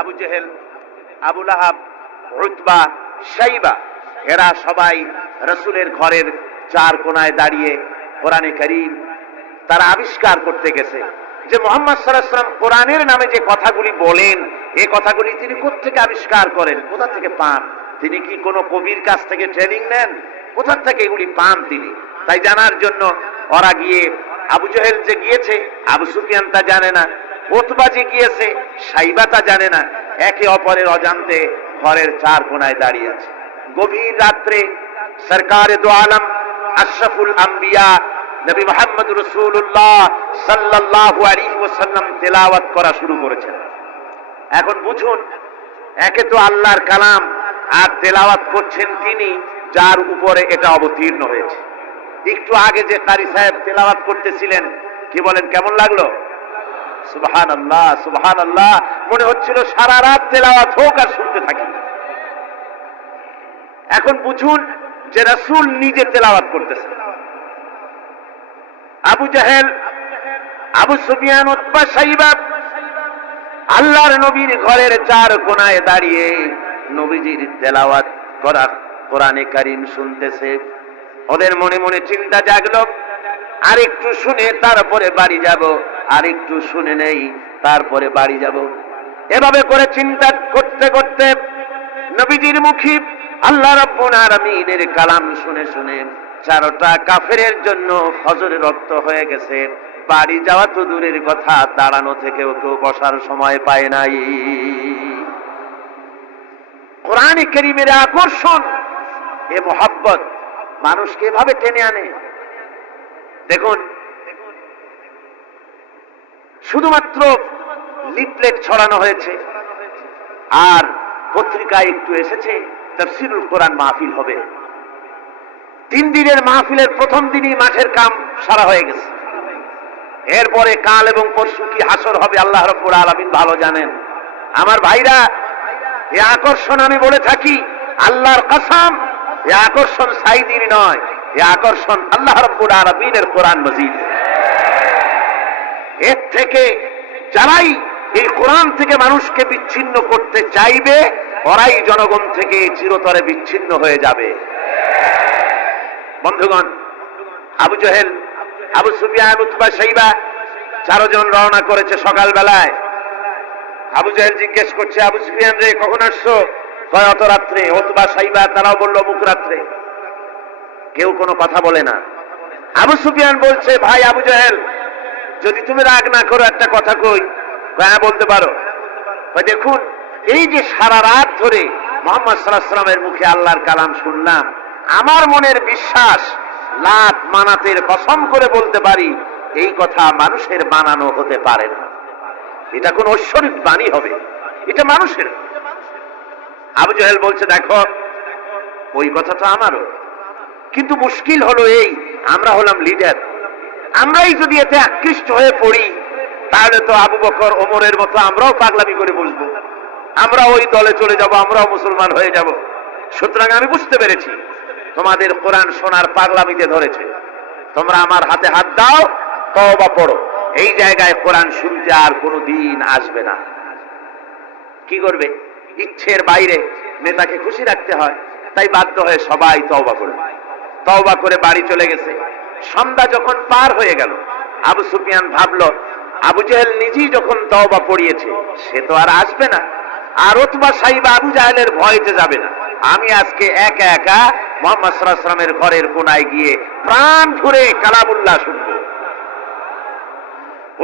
Abu Jahl, Abu Lahab, Utba, শাইবা, এরা সবাই রাসূলের ঘরের চার কোনায় দাঁড়িয়ে কোরআনে কারীম তারা আবিষ্কার করতে গেছে যে মুহাম্মদ সাল্লাল্লাহু আলাইহি ওয়াসাল্লাম কোরআনের নামে যে কথাগুলি বলেন, এই কথাগুলি তিনি কোত্থেকে আবিষ্কার করেন, কোথা থেকে পান? তিনি কি কোনো কবির কাছ থেকে ট্রেনিং নেন? কোথা থেকে এগুলি পান তিনি? তাই জানার জন্য ওরা গিয়ে, আবু জেহেল যে গিয়েছে আবু সুফিয়ান তা জানে না, উতবা যে গিয়েছে শাইবা তা জানে না, একে অপরের অজান্তে ঘরের চার কোনায় দাঁড়িয়ে আছে। গভীর রাত্রে সরকারে দো আলম আশরাফুল আম্বিয়া নবী মুহাম্মদ রাসূলুল্লাহ সাল্লাল্লাহু আলাইহি ওয়াসাল্লাম তেলাওয়াত করা শুরু করেছেন। এখন বুঝুন, একে তো আল্লাহর কালাম, আর তেলাওয়াত করছেন তিনি যার উপরে এটা অবতীর্ণ হয়েছে। একটু আগে যে কারি সাহেব তেলাওয়াত করতেছিলেন, কি বলেন, কেমন লাগলো? সুবহানাল্লাহ, সুবহানাল্লাহ, মনে হচ্ছিল সারা রাত তেলাওয়াত হোক আর শুনতে থাকি। এখন বুঝুন যে রাসূল নিজে তেলাওয়াত করতেছেন। আবু জেহেল, আবু সুফিয়ান, উতবা, শাইবা আল্লাহর নবীর ঘরের চার কোনায় দাঁড়িয়ে নবীজির তেলাওয়াত করা কোরআনে কারীম শুনতেছে। ওদের মনে মনে চিন্তা জাগলো, আরেকটু শুনে তারপরে বাড়ি যাব, আরেকটু শুনে নেই তারপরে বাড়ি যাব। এভাবে করে চিন্তা করতে করতে নবীজির মুখে আল্লাহ রাব্বুল আলামিনের কালাম শুনে শুনে চারটা কাফেরের জন্য ফজরের রক্ত হয়ে গেছে। বাড়ি যাওয়া তো দূরের কথা, দাঁড়ানো থেকেও কেউ বসার সময় পায় নাই। কোরআনে কারীমের আকর্ষণ, এ মোহাব্বত মানুষকে এভাবে টেনে আনে। দেখুন, শুধুমাত্র লিফলেট ছড়ানো হয়েছে আর পত্রিকায় একটু এসেছে তাফসীরুল কোরআন মাহফিল হবে। 3 দিনের মাহফিলের প্রথম দিনই মাঠের কাম সারা হয়ে গেছে। এরপরে কাল এবং পরশু কি হাসর হবে আল্লাহ রাব্বুল আলামিন ভালো জানেন। আমার ভাইরা, এই আকর্ষণ আমি বলে থাকি আল্লাহর কসম, এই আকর্ষণ সাইদির নয়, এই আকর্ষণ আল্লাহ রাব্বুল আলামিনের কোরআন মাজিদ। এর থেকে যারাই এই কোরআন থেকে মানুষকে বিচ্ছিন্ন করতে চাইবে, ওরাই জনগণ থেকে চিরতরে বিচ্ছিন্ন হয়ে যাবে। বন্ধুগণ, আবু জেহেল, আবু সুফিয়ান, উতবা, শাইবা 4 জন রওনা করেছে সকাল বেলায়। আবু জেহেল জিজ্ঞেস করছে, আবু সুফিয়ান রে কখন আসছো? কয় অত রাত্রে। উতবা, শাইবা তারাও বললো মুখ রাত্রে। কেউ কোনো কথা বলে না। আবু সুফিয়ান বলছে, ভাই আবু জেহেল, যদি তুমি রাগ না করো একটা কথা কই। হ্যাঁ বলতে পারো। দেখুন, এই যে সারা রাত ধরে মুহাম্মদ সাল্লাল্লাহু আলাইহি ওয়াসাল্লামের মুখে আল্লাহর কালাম শুনলাম, আমার মনের বিশ্বাস, লাত মানাতের কসম করে বলতে পারি, এই কথা মানুষের বানানো হতে পারে না। এটা কোন ঐশ্বরিক বাণী হবে, এটা মানুষের। আবু জেহেল বলছে, দেখো ওই কথাটা আমারও, কিন্তু মুশকিল হলো এই, আমরা হলাম লিডার, আমরাই যদি এতে আকৃষ্ট হয়ে পড়ি তাহলে তো আবু বকর, ওমরের মতো আমরাও পাগলামি করে বসবো, আমরা ওই দলে চলে যাব, আমরাও মুসলমান হয়ে যাব। সুতরাং আমি বুঝতে পেরেছি তোমাদের কোরআন শোনার পাগলামিতে ধরেছে, তোমরা আমার হাতে হাত দাও, তওবা পড়ো, এই জায়গায় কোরআন শুনতে আর কোনোদিন আসবে না। কি করবে? ইচ্ছের বাইরে নেতাকে খুশি রাখতে হয়, তাই বাধ্য হয়ে সবাই তওবা করবে। তওবা করে বাড়ি চলে গেছে। সন্ধ্যা যখন পার হয়ে গেল, আবু সুফিয়ান ভাবলো আবু জেহেল নিজেই যখন তওবা পড়িয়েছে, সে তো আর আসবে না, আর উতবা, শাইবা আবু জাহেলের ভয়তে যাবে না। আমি আজকে একা একা মুহাম্মদ সাল্লাল্লাহু আলাইহি ওয়াসাল্লামের ঘরের কোনায় গিয়ে প্রাণ ভরে কালামুল্লাহ শুনবো।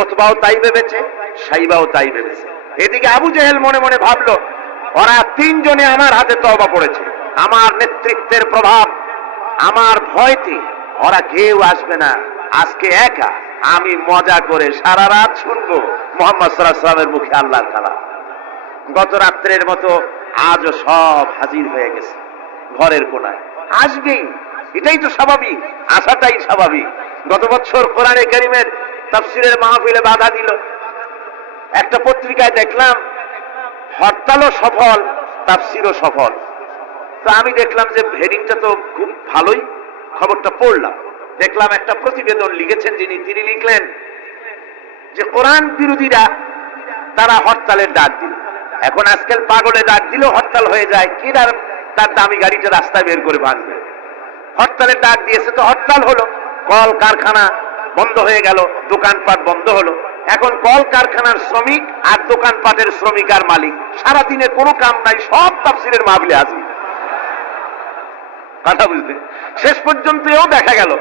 উতবাও তাই ভেবেছে, শাইবাও তাই ভেবেছে। এদিকে আবু জেহেল মনে মনে ভাবলো, ওরা 3 জনে আমার হাতে তওবা পড়েছে, আমার নেতৃত্বের প্রভাব, আমার ভয়তে ওরা কেউ আসবে না। আজকে একা আমি মজা করে সারা রাত শুনবো মুহাম্মদ সাল্লাল্লাহু আলাইহি ওয়াসাল্লামের মুখে আল্লাহর কালাম। গত রাত্রের মতো আজও সব হাজির হয়ে গেছে ঘরের কোনায়। আসবেই, এটাই তো স্বাভাবিক, আসাটাই স্বাভাবিক। গত বছর কোরআনে কারীমের তাফসীরের মাহফিলে বাধা দিল। একটা পত্রিকায় দেখলাম হরতালও সফল, তাফসীরও সফল। তো আমি দেখলাম যে হেডিংটা তো খুব ভালোই, খবরটা পড়লাম, দেখলাম একটা প্রতিবেদন লিখেছেন যিনি, তিনি লিখলেন যে কোরআন বিরোধীরা তারা হরতালের ডাক দিল। এখন আজকাল পাগলে ডাক দিলেও হরতাল হয়ে যায়, কি তার দামি গাড়িটা রাস্তায় বের করে ভাঙবে। হরতালের ডাক দিয়েছে তো হরতাল হলো, কল কারখানা বন্ধ হয়ে গেল, দোকানপাট বন্ধ হলো। এখন কল কারখানার শ্রমিক আর দোকানপাটের শ্রমিক আর মালিক, সারাদিনে কোনো কাম নাই, সব তাফসিরের মাহফিলে হাজির। কথা বুঝতে শেষ পর্যন্ত এও দেখা গেল,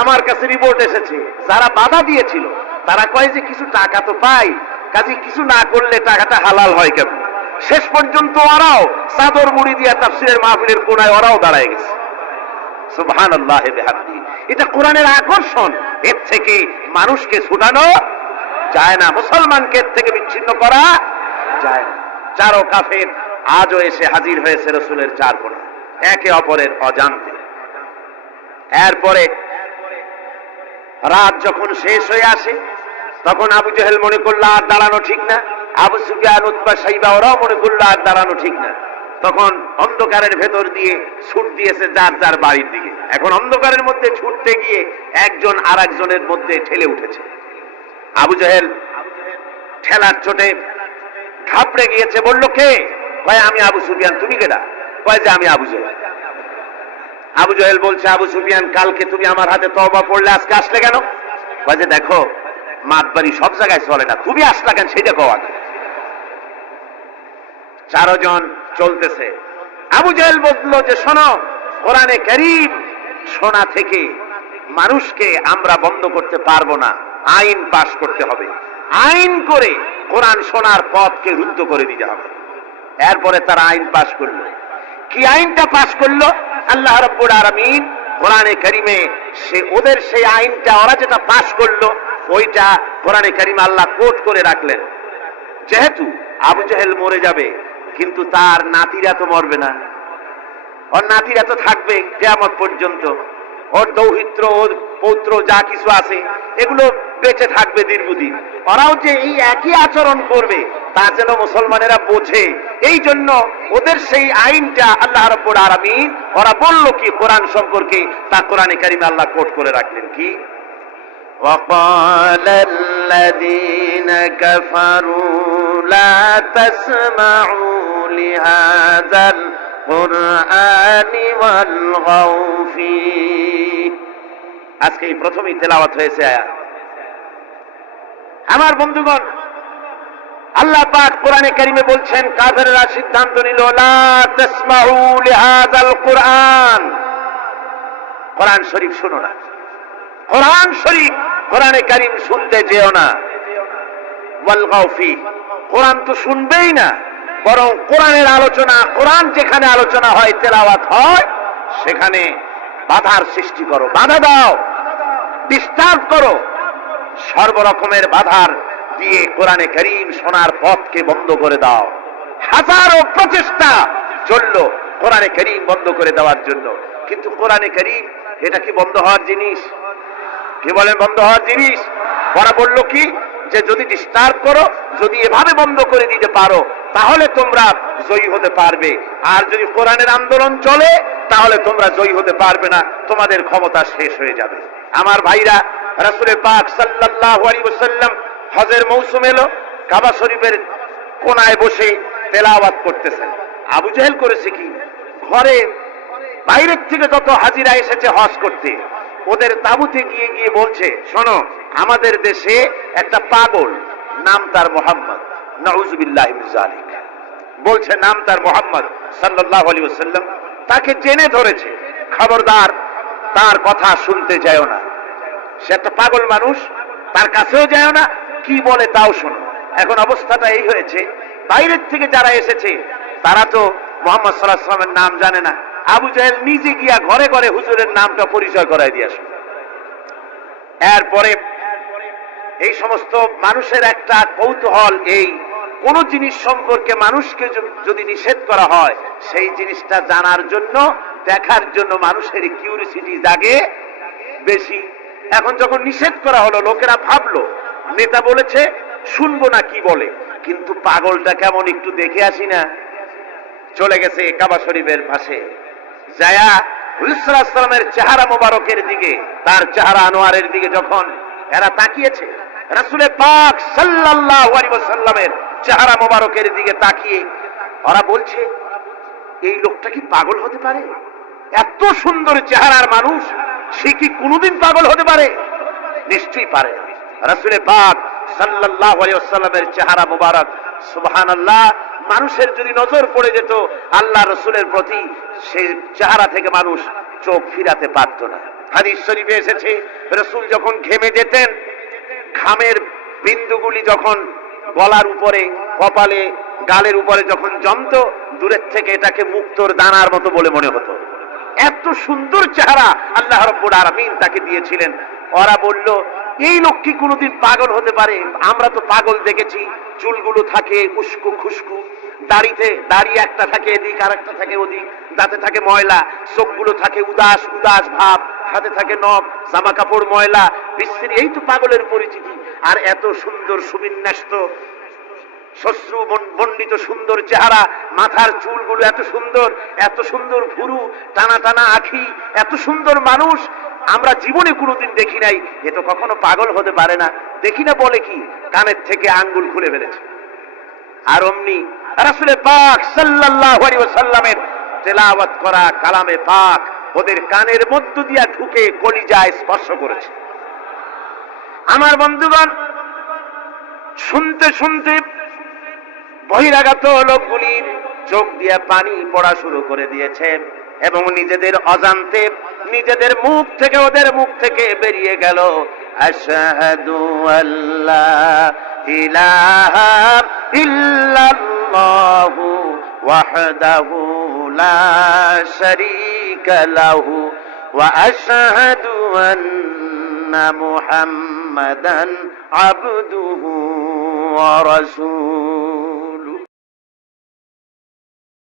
আমার কাছে রিপোর্ট এসেছে, যারা বাধা দিয়েছিল তারা কয় যে কিছু টাকা তো পাই, কাজে কিছু না করলে টাকাটা হালাল হয় কেন। শেষ পর্যন্ত ওরাও চাদর মুড়ি দিয়া তাফসিরের মাহফিলের কোনায় ওরাও দাঁড়ায় গেছে। সুবহানাল্লাহ বিহামদিহি। এটা কোরআনের আকর্ষণ, এর থেকে মানুষকে ছুটানো যায় না, মুসলমানকে এর থেকে বিচ্ছিন্ন করা যায় না। চারো কাফের আজও এসে হাজির হয়েছে রাসূলের চার কোণে, একে অপরের অজান্তে। এরপরে রাত যখন শেষ হয়ে আসে তখন আবু জেহেল মনে করলো আর দাঁড়ানো ঠিক না, আবু সুফিয়ান, উতবা, শাইবা ওরাও মনে করলো আর দাঁড়ানো ঠিক না। তখন অন্ধকারের ভেতর দিয়ে ছুট দিয়েছে যার যার বাড়ির দিকে। এখন অন্ধকারের মধ্যে ছুটতে গিয়ে একজন আর একজনের মধ্যে ঠেলে উঠেছে। আবু জেহেল ঠেলার চোটে ঘাবড়ে গিয়েছে, বলল কে? কয় আমি আবু সুফিয়ান। তুমি কেডা? কয় যে আমি আবু জেহেল। আবু জেহেল বলছে, আবু সুফিয়ান কালকে তুমি আমার হাতে তওবা পড়লে, আজকে আসলে কেন? কয় যে দেখো মাতবাড়ি সব জায়গায় চলে না, তুমি আসলা কেন সেটা কও আগে। চারজন চলতেছে। আবু জেহেল বলল যে শোনো, কোরআনে কারীম শোনা থেকে মানুষকে আমরা বন্ধ করতে পারবো না, আইন পাশ করতে হবে, আইন করে কোরআন শোনার পথকে রুদ্ধ করে দিতে হবে। এরপরে তারা আইন পাশ করলো। কি আইনটা পাশ করলো? আল্লাহ রাব্বুল আলামিন কোরআনে কারীমে ওদের সেই আইনটা, ওরা যেটা পাশ করলো ওইটা কোরআনে কারীমে আল্লাহ কোট করে রাখলেন। যেহেতু আবু জেহেল মরে যাবে, কিন্তু তার নাতিরা তো মরবে না, ওর নাতিরা তো থাকবে কিয়ামত পর্যন্ত, ওর দৌহিত্র, ওর পৌত্র যা কিছু আছে এগুলো বেঁচে থাকবে দীর্ঘদিন। ওরাও যে এই একই আচরণ করবে তা যেন মুসলমানেরা বোঝে, এই জন্য ওদের সেই আইনটা আল্লাহ রাব্বুল আলামিন ওরা বলল কি কোরআন সম্পর্কে, তা কোরআনে কারীমে আল্লাহ কোট করে রাখলেন কি? وقال الذين كفروا لا تسمعوا لهذا القرآن والغوا فيه। আজকে এই প্রথমেই তেলাওয়াত হয়েছে আয়াত। আমার বন্ধুগণ, আল্লাহ পাক কোরআনে কারীমে বলছেন কাফেররা সিদ্ধান্ত নিল লা তাসমাউ লিহাযাল কুরআন, কোরআন শরীফ শোনো না, কোরআন শরীফ কোরআনে কারীম শুনতে যেও না। ওয়ালগাউ ফি, কোরআন তো শুনবেই না, বরং কোরআনের আলোচনা, কোরআন যেখানে আলোচনা হয়, তেলাওয়াত হয়, সেখানে বাধার সৃষ্টি করো, বাধা দাও, ডিস্টার্ব করো, সর্বরকমের বাধার দিয়ে কোরআনে কারীম শোনার পথকে বন্ধ করে দাও। হাজারো প্রচেষ্টা চলল কোরআনে কারীম বন্ধ করে দেওয়ার জন্য, কিন্তু কোরআনে কারীম এটা কি বন্ধ হওয়ার জিনিস? কি বলেন বন্ধ হওয়ার জিনিস? ওরা বলল কি যে যদি ডিস্টার্ব করো, যদি এভাবে বন্ধ করে দিতে পারো তাহলে তোমরা জয়ী হতে পারবে, আর যদি কোরআনের আন্দোলন চলে তাহলে তোমরা জয়ী হতে পারবে না, তোমাদের ক্ষমতা শেষ হয়ে যাবে। আমার ভাইরা, রাসূল পাক সাল্লাল্লাহু আলাইহি ওয়াসাল্লাম হজের মৌসুম এলো, কাবা শরীফের কোনায় বসে তেলাওয়াত করতেছেন। আবু জেহেল করেছে কি, ঘরে বাইরের থেকে যত হাজিরা এসেছে হজ করতে, ওদের তাঁবুতে গিয়ে গিয়ে বলছে শোনো, আমাদের দেশে একটা পাগল, নাম তার মুহাম্মদ, নাউযুবিল্লাহি মিন যালিক, বলছে নাম তার মুহাম্মদ সাল্লাল্লাহু আলাইহি ওয়াসাল্লাম, তাকে জেনে ধরেছে, খবরদার তার কথা শুনতে যাও না, সে একটা পাগল মানুষ, তার কাছেও যাও না, কি বলে তাও শোনো। এখন অবস্থাটা এই হয়েছে, বাইরের থেকে যারা এসেছে তারা তো মুহাম্মদ সাল্লাল্লাহু আলাইহি ওয়াসাল্লামের নাম জানে না। আবু জেহেল নিজে গিয়া ঘরে ঘরে হুজুরের নামটা পরিচয় করায় দিয়ে আসে। এরপরে এই সমস্ত মানুষের একটা কৌতূহল, এই কোন জিনিস সম্পর্কে মানুষকে যদি নিষেধ করা হয় সেই জিনিসটা জানার জন্য, দেখার জন্য মানুষের কিউরিসিটি জাগে বেশি। এখন যখন নিষেধ করা হলো, লোকেরা ভাবলো নেতা বলেছে শুনবো না কি বলে, কিন্তু পাগলটা কেমন একটু দেখে আসি না। চলে গেছে কাবা শরীফের পাশে, যায়া রাসূল সাল্লাল্লাহু আলাইহি ওয়াসাল্লামের চেহারা মোবারকের দিকে, তার চেহারা আনোয়ারের দিকে যখন এরা তাকিয়েছে, রাসূল পাক সাল্লাল্লাহু আলাইহি ওয়াসাল্লামের চেহারা মোবারকের দিকে তাকিয়ে ওরা বলছে, এই লোকটা কি পাগল হতে পারে? এত সুন্দর চেহারার মানুষ, সে কি কোনোদিন পাগল হতে পারে? নিশ্চয়ই পারে না। রাসূলে পাক সাল্লাল্লাহু আলাইহি ওয়াসাল্লামের চেহারা মোবারক, সুবহানাল্লাহ, মানুষের যদি নজর পড়ে যেত আল্লাহ রসুলের প্রতি, সেই চেহারা থেকে মানুষ চোখ ফিরাতে পারত না। হাদিস শরীফে এসেছে, রসুল যখন ঘেমে যেতেন, ঘামের বিন্দুগুলি যখন গলার উপরে, কপালে, গালের উপরে যখন জমতো, দূরের থেকে এটাকে মুক্তোর দানার মতো বলে মনে হতো। এত সুন্দর চেহারা আল্লাহ রাব্বুল আলামিন তাকে দিয়েছিলেন। ওরা বলল, এই লোক কি কোনোদিন পাগল হতে পারে? আমরা তো পাগল দেখেছি, চুলগুলো থাকে উস্কো খুস্কু, দাড়ি একটা থাকে এদিক আর একটা থাকে ওদিক, দাঁতে থাকে ময়লা, চোখগুলো থাকে উদাস উদাস ভাব, হাতে থাকে নখ, জামা কাপড় ময়লা বিশ্রী, এই তো পাগলের পরিচিতি। আর এত সুন্দর সুবিন্যস্ত শস্যু মণ্ডিত সুন্দর চেহারা, মাথার চুলগুলো এত সুন্দর, এত সুন্দর ভুরু, টানা টানা আঁখি, এত সুন্দর মানুষ আমরা জীবনে কোনোদিন দেখি নাই। এ তো কখনো পাগল হতে পারে না। দেখি না বলে কি, কানের থেকে আঙ্গুল খুলে ফেলেছে। আর অমনি রাসূলে পাক সাল্লাল্লাহু আলাইহি ওয়াসাল্লামের তেলাওয়াত করা কালামে পাক ওদের কানের মধ্য দিয়া ঢুকে কলিজায় স্পর্শ করেছে। আমার বন্ধুগণ, শুনতে শুনতে বহিরাগত লোকগুলির চোখ দিয়ে পানি পড়া শুরু করে দিয়েছে এবং নিজেদের অজান্তে নিজেদের মুখ থেকে, ওদের মুখ থেকে বেরিয়ে গেল, আশহাদু আল্লা ইলাহা ইল্লাল্লাহু ওয়াহদাহু লা শারীকা লাহু ওয়া আশহাদু আন্না মুহাম্মাদান আবদুহু ওয়া রাসূলুহু।